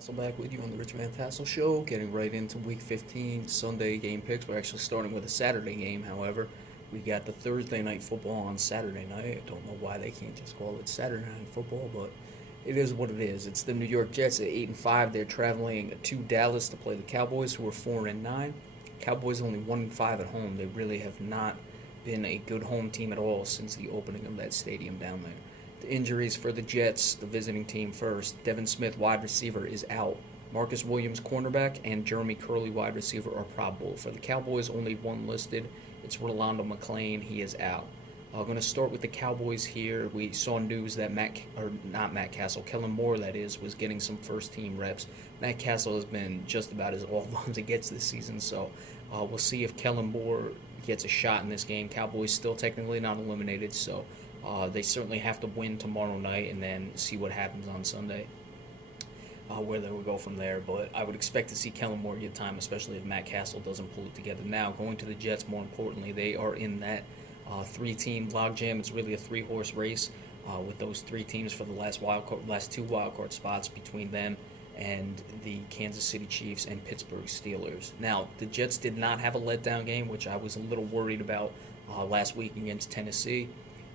Tassel back with you on the Rich Van Tassel Show, getting right into Week 15 Sunday game picks. We're actually starting with a Saturday game, however. We got the Thursday night football on Saturday night. I don't know why they can't just call it Saturday night football, but it is what it is. It's the New York Jets at 8-5. They're traveling to Dallas to play the Cowboys, who are 4-9. Cowboys only 1-5 at home. They really have not been a good home team at all since the opening of that stadium down there. The injuries for the Jets, the visiting team first. Devin Smith, wide receiver, is out. Marcus Williams, cornerback, and Jeremy Curley, wide receiver, are probable. For the Cowboys, only one listed. It's Rolando McClain. He is out. I'm going to start with the Cowboys here. We saw news that Kellen Moore, that is, was getting some first-team reps. Matt Castle has been just about as awful as it gets this season, so we'll see if Kellen Moore gets a shot in this game. Cowboys still technically not eliminated, so they certainly have to win tomorrow night and then see what happens on Sunday, where they will go from there. But I would expect to see Kellen Moore get time, especially if Matt Castle doesn't pull it together. Now, going to the Jets, more importantly, they are in that three-team logjam. It's really a three-horse race with those three teams for the last two wildcard spots between them and the Kansas City Chiefs and Pittsburgh Steelers. Now, the Jets did not have a letdown game, which I was a little worried about last week against Tennessee.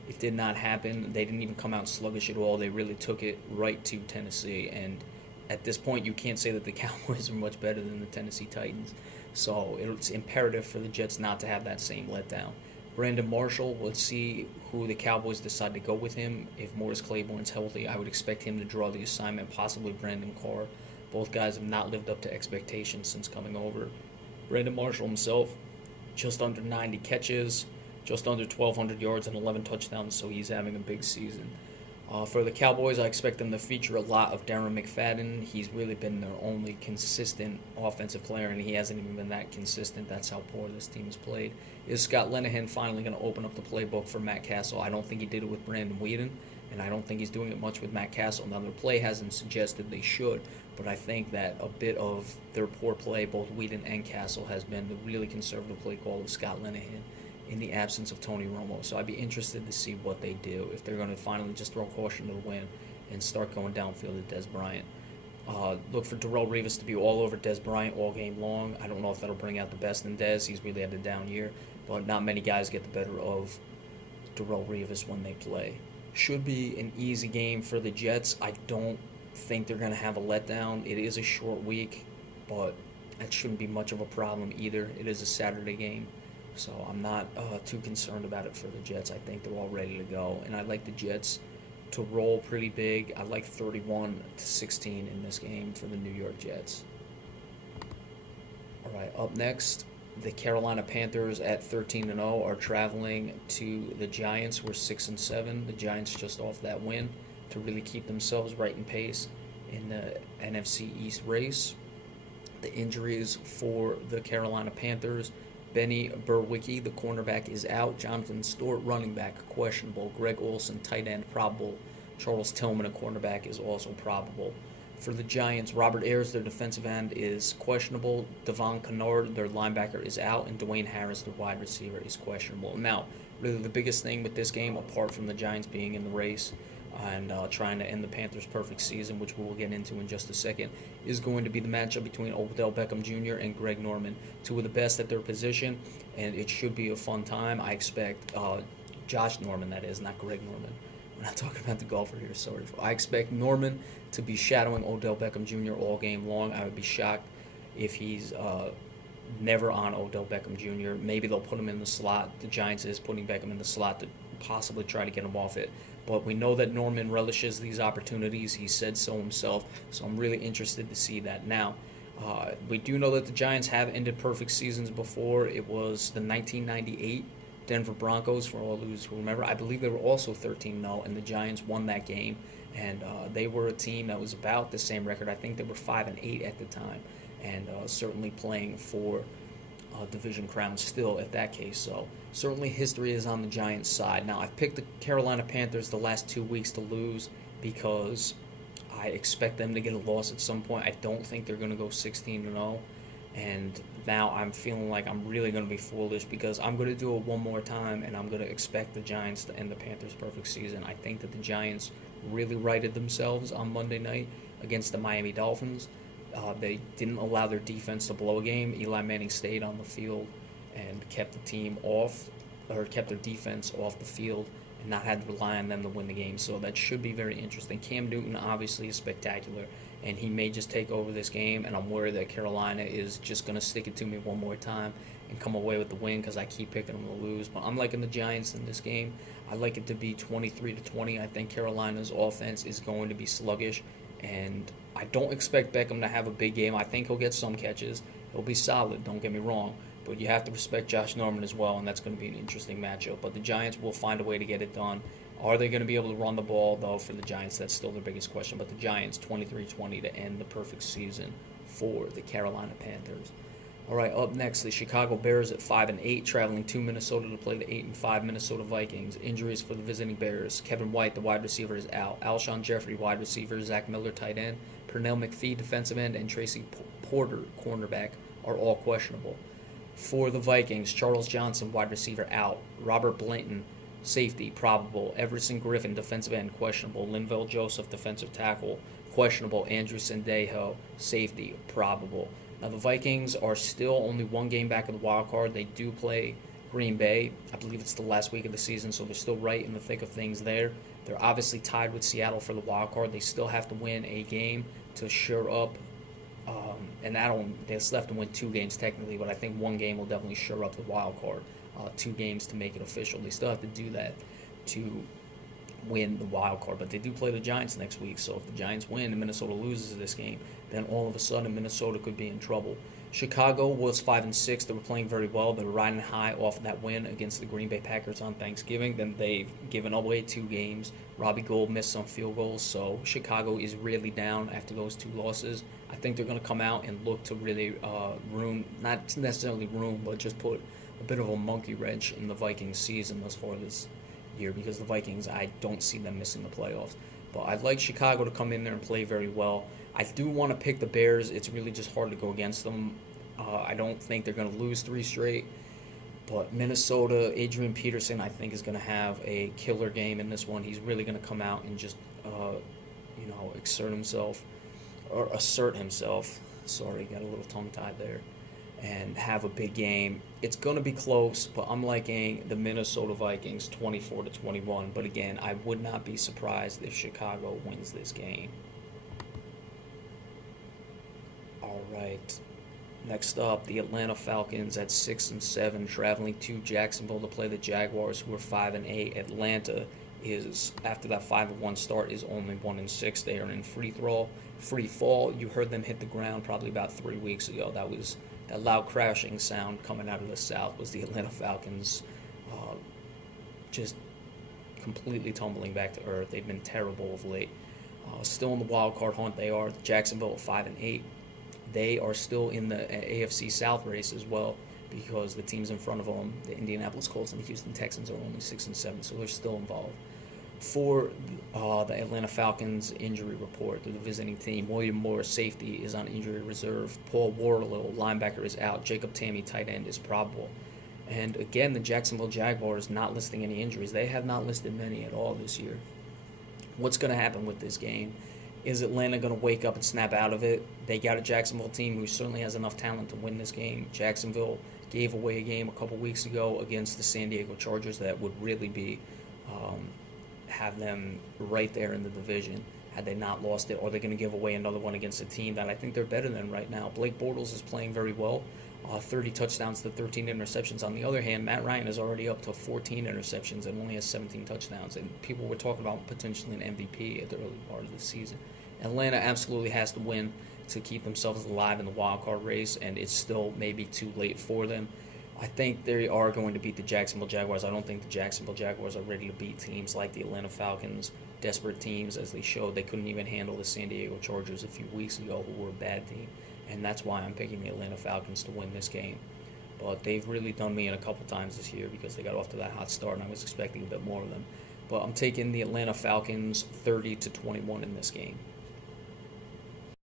It did not happen. They didn't even come out sluggish at all. They really took it right to Tennessee. And at this point, you can't say that the Cowboys are much better than the Tennessee Titans. So it's imperative for the Jets not to have that same letdown. Brandon Marshall, let's see who the Cowboys decide to go with him. If Morris Claiborne's healthy, I would expect him to draw the assignment, possibly Brandon Carr. Both guys have not lived up to expectations since coming over. Brandon Marshall himself, just under 90 catches, just under 1,200 yards and 11 touchdowns, so he's having a big season. For the Cowboys, I expect them to feature a lot of Darren McFadden. He's really been their only consistent offensive player, and he hasn't even been that consistent. That's how poor this team has played. Is Scott Linehan finally going to open up the playbook for Matt Castle? I don't think he did it with Brandon Weeden, and I don't think he's doing it much with Matt Castle. Now, their play hasn't suggested they should, but I think that a bit of their poor play, both Weeden and Castle, has been the really conservative play call of Scott Linehan in the absence of Tony Romo. So I'd be interested to see what they do, if they're going to finally just throw caution to the wind and start going downfield at Dez Bryant. Look for Darrelle Revis to be all over Dez Bryant all game long. I don't know if that'll bring out the best in Dez. He's really had a down year, but not many guys get the better of Darrelle Revis when they play. Should be an easy game for the Jets. I don't think they're going to have a letdown. It is a short week, but that shouldn't be much of a problem either. It is a Saturday game. So I'm not too concerned about it for the Jets. I think they're all ready to go. And I like the Jets to roll pretty big. I like 31-16 in this game for the New York Jets. All right, up next, the Carolina Panthers at 13-0 are traveling to the Giants. We're 6-7. The Giants just off that win to really keep themselves right in pace in the NFC East race. The injuries for the Carolina Panthers: Benny Berwicki, the cornerback, is out. Jonathan Stewart, running back, questionable. Greg Olsen, tight end, probable. Charles Tillman, a cornerback, is also probable. For the Giants, Robert Ayers, their defensive end, is questionable. Devon Kennard, their linebacker, is out. And Dwayne Harris, their wide receiver, is questionable. Now, really the biggest thing with this game, apart from the Giants being in the race and trying to end the Panthers' perfect season, which we will get into in just a second, is going to be the matchup between Odell Beckham Jr. and Greg Norman, two of the best at their position, and it should be a fun time. I expect Josh Norman, that is, not Greg Norman. We're not talking about the golfer here, sorry. I expect Norman to be shadowing Odell Beckham Jr. all game long. I would be shocked if he's never on Odell Beckham Jr. Maybe they'll put him in the slot. The Giants is putting Beckham in the slot to possibly try to get him off it. But we know that Norman relishes these opportunities. He said so himself, so I'm really interested to see that. Now, we do know that the Giants have ended perfect seasons before. It was the 1998 Denver Broncos, for all those who remember. I believe they were also 13-0, and the Giants won that game. And they were a team that was about the same record. I think they were 5-8 at the time, and certainly playing for division crown still at that case. So certainly history is on the Giants' side. Now, I've picked the Carolina Panthers the last 2 weeks to lose because I expect them to get a loss at some point. I don't think they're going to go 16-0. And now I'm feeling like I'm really going to be foolish because I'm going to do it one more time, and I'm going to expect the Giants to end the Panthers' perfect season. I think that the Giants really righted themselves on Monday night against the Miami Dolphins. They didn't allow their defense to blow a game. Eli Manning stayed on the field and kept the team off, or kept their defense off the field, and not had to rely on them to win the game. So that should be very interesting. Cam Newton obviously is spectacular, and he may just take over this game, and I'm worried that Carolina is just going to stick it to me one more time and come away with the win because I keep picking them to lose. But I'm liking the Giants in this game. I like it to be 23-20. I think Carolina's offense is going to be sluggish, and I don't expect Beckham to have a big game. I think he'll get some catches. He'll be solid, don't get me wrong. But you have to respect Josh Norman as well, and that's going to be an interesting matchup. But the Giants will find a way to get it done. Are they going to be able to run the ball, though, for the Giants? That's still their biggest question. But the Giants, 23-20 to end the perfect season for the Carolina Panthers. All right, up next, the Chicago Bears at 5-8, traveling to Minnesota to play the 8-5 Minnesota Vikings. Injuries for the visiting Bears: Kevin White, the wide receiver, is out. Alshon Jeffrey, wide receiver. Zach Miller, tight end. Pernell McPhee, defensive end, and Tracy Porter, cornerback, are all questionable. For the Vikings, Charles Johnson, wide receiver, out. Robert Blanton, safety, probable. Everson Griffin, defensive end, questionable. Linval Joseph, defensive tackle, questionable. Andrew Sendejo, safety, probable. Now, the Vikings are still only one game back of the wild card. They do play Green Bay. I believe it's the last week of the season, so they're still right in the thick of things there. They're obviously tied with Seattle for the wild card. They still have to win a game to shore up, and they still have to win 2 games technically, but I think 1 game will definitely shore up the wild card. 2 games to make it official. They still have to do that to win the wild card, but they do play the Giants next week. So if the Giants win and Minnesota loses this game, then all of a sudden Minnesota could be in trouble. Chicago was 5-6. They were playing very well. They were riding high off of that win against the Green Bay Packers on Thanksgiving. Then they've given away 2 games. Robbie Gould missed some field goals, so Chicago is really down after those 2 losses. I think they're going to come out and look to really not necessarily ruin, but just put a bit of a monkey wrench in the Vikings season thus far this year, because the Vikings, I don't see them missing the playoffs. But I'd like Chicago to come in there and play very well. I do want to pick the Bears. It's really just hard to go against them. I don't think they're going to lose 3 straight. But Minnesota, Adrian Peterson, I think, is going to have a killer game in this one. He's really going to come out and just, assert himself. Sorry, got a little tongue-tied there. And have a big game. It's going to be close, but I'm liking the Minnesota Vikings 24-21. But again, I would not be surprised if Chicago wins this game. All right. Next up, the Atlanta Falcons at 6-7, traveling to Jacksonville to play the Jaguars, who are 5-8. Atlanta is, after that 5-1 start, is only 1-6. They are in free fall. You heard them hit the ground probably about 3 weeks ago. That loud crashing sound coming out of the South was the Atlanta Falcons just completely tumbling back to earth. They've been terrible of late. Still in the wild card hunt, they are. Jacksonville at 5-8. They are still in the AFC South race as well, because the teams in front of them, the Indianapolis Colts and the Houston Texans, are only 6-7, so they're still involved. For the Atlanta Falcons injury report, the visiting team, William Morris, safety, is on injury reserve. Paul Warlow, linebacker, is out. Jacob Tamme, tight end, is probable. And again, the Jacksonville Jaguars not listing any injuries. They have not listed many at all this year. What's going to happen with this game? Is Atlanta going to wake up and snap out of it? They got a Jacksonville team who certainly has enough talent to win this game. Jacksonville gave away a game a couple weeks ago against the San Diego Chargers that would really be have them right there in the division had they not lost it. Or they're going to give away another one against a team that I think they're better than right now. Blake Bortles is playing very well. 30 touchdowns to 13 interceptions. On the other hand, Matt Ryan is already up to 14 interceptions and only has 17 touchdowns. And people were talking about potentially an MVP at the early part of the season. Atlanta absolutely has to win to keep themselves alive in the wild card race, and it's still maybe too late for them. I think they are going to beat the Jacksonville Jaguars. I don't think the Jacksonville Jaguars are ready to beat teams like the Atlanta Falcons, desperate teams, as they showed. They couldn't even handle the San Diego Chargers a few weeks ago, who were a bad team. And that's why I'm picking the Atlanta Falcons to win this game. But they've really done me in a couple times this year because they got off to that hot start, and I was expecting a bit more of them. But I'm taking the Atlanta Falcons 30-21 in this game.